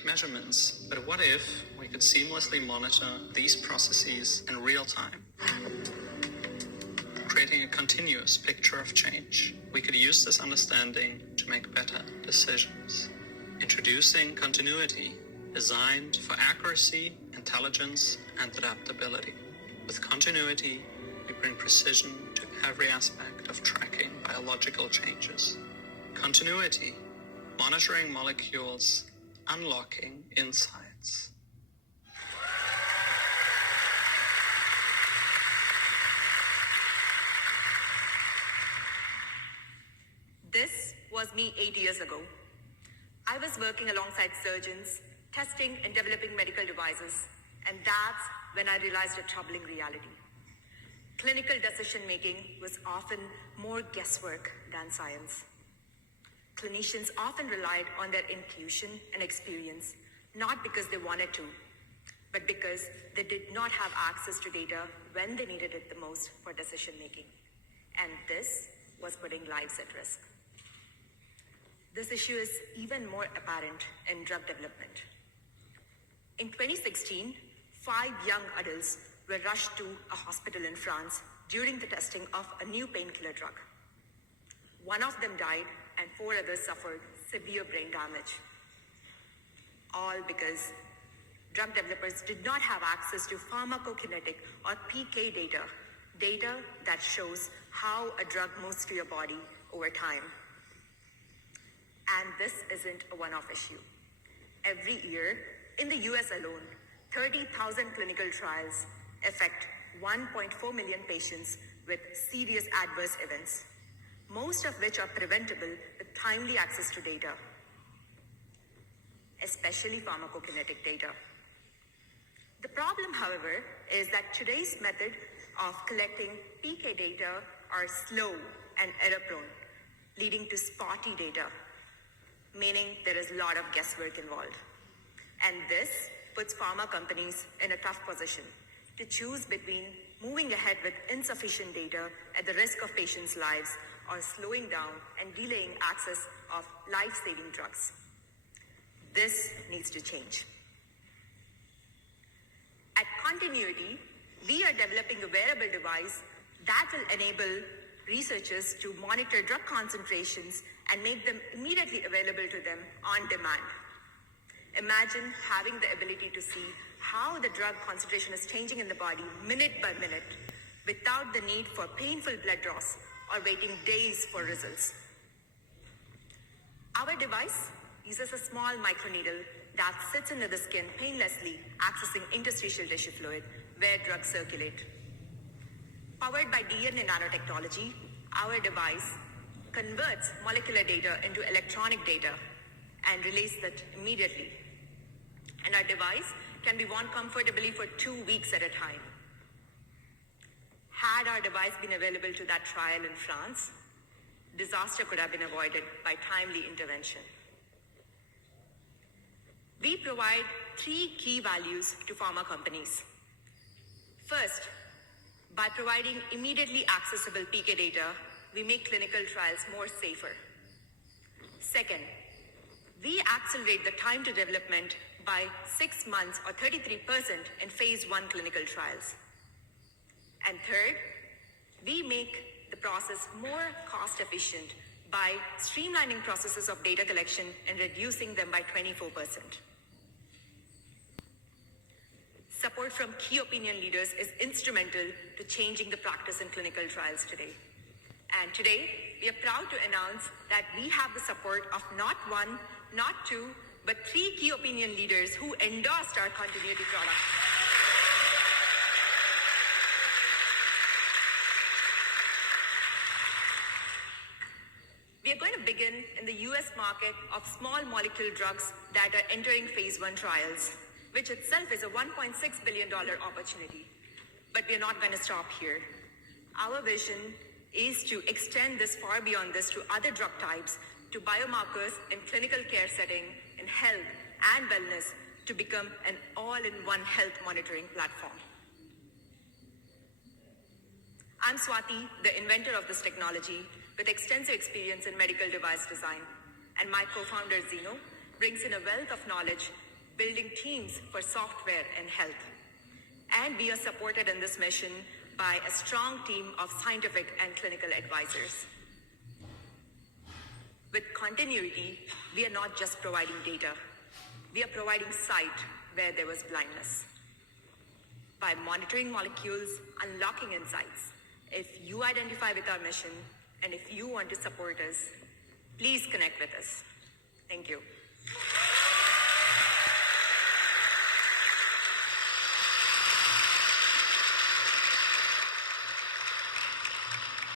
discrete measurements, but what if we could seamlessly monitor these processes in real time, creating a continuous picture of change? We could use this understanding to make better decisions. Introducing continuity, designed for accuracy, intelligence, and adaptability. With continuity, we bring precision to every aspect of tracking biological changes. Continuity, monitoring molecules, unlocking insights. This was me 8 years ago. I was working alongside surgeons, testing and developing medical devices, and that's when I realized a troubling reality. Clinical decision-making was often more guesswork than science. Clinicians often relied on their intuition and experience, not because they wanted to, but because they did not have access to data when they needed it the most for decision-making. And this was putting lives at risk. This issue is even more apparent in drug development. In 2016, 5 young adults were rushed to a hospital in France during the testing of a new painkiller drug. One of them died and 4 others suffered severe brain damage. All because drug developers did not have access to pharmacokinetic or PK data that shows how a drug moves through your body over time. And this isn't a one-off issue. Every year, in the US alone, 30,000 clinical trials affect 1.4 million patients with serious adverse events, most of which are preventable with timely access to data, especially pharmacokinetic data. The problem, however, is that today's method of collecting PK data are slow and error-prone, leading to spotty data, meaning there is a lot of guesswork involved. And this puts pharma companies in a tough position to choose between moving ahead with insufficient data at the risk of patients' lives or slowing down and delaying access of life-saving drugs. This needs to change. At Continuity, we are developing a wearable device that will enable researchers to monitor drug concentrations and make them immediately available to them on demand. Imagine having the ability to see how the drug concentration is changing in the body minute by minute without the need for painful blood draws or waiting days for results. Our device uses a small microneedle that sits under the skin painlessly, accessing interstitial tissue fluid where drugs circulate. Powered by DNA nanotechnology, our device converts molecular data into electronic data and relays that immediately. And our device can be worn comfortably for 2 weeks at a time. Had our device been available to that trial in France, disaster could have been avoided by timely intervention. We provide 3 key values to pharma companies. First, by providing immediately accessible PK data, we make clinical trials more safer. Second, we accelerate the time to development by 6 months or 33% in phase 1 clinical trials. And third, we make the process more cost efficient by streamlining processes of data collection and reducing them by 24%. Support from key opinion leaders is instrumental to changing the practice in clinical trials today. And today, we are proud to announce that we have the support of not 1, not 2, but 3 key opinion leaders who endorsed our Continuity product. We are going to begin in the US market of small molecule drugs that are entering phase 1 trials, which itself is a $1.6 billion opportunity. But we are not going to stop here. Our vision is to extend this far beyond this to other drug types, to biomarkers in clinical care setting, in health and wellness, to become an all-in-one health monitoring platform. I'm Swathi, the inventor of this technology, with extensive experience in medical device design, and my co-founder Zeno brings in a wealth of knowledge building teams for software and health. And we are supported in this mission by a strong team of scientific and clinical advisors. With continuity, we are not just providing data, we are providing sight where there was blindness. By monitoring molecules, unlocking insights. If you identify with our mission and if you want to support us, please connect with us. Thank you.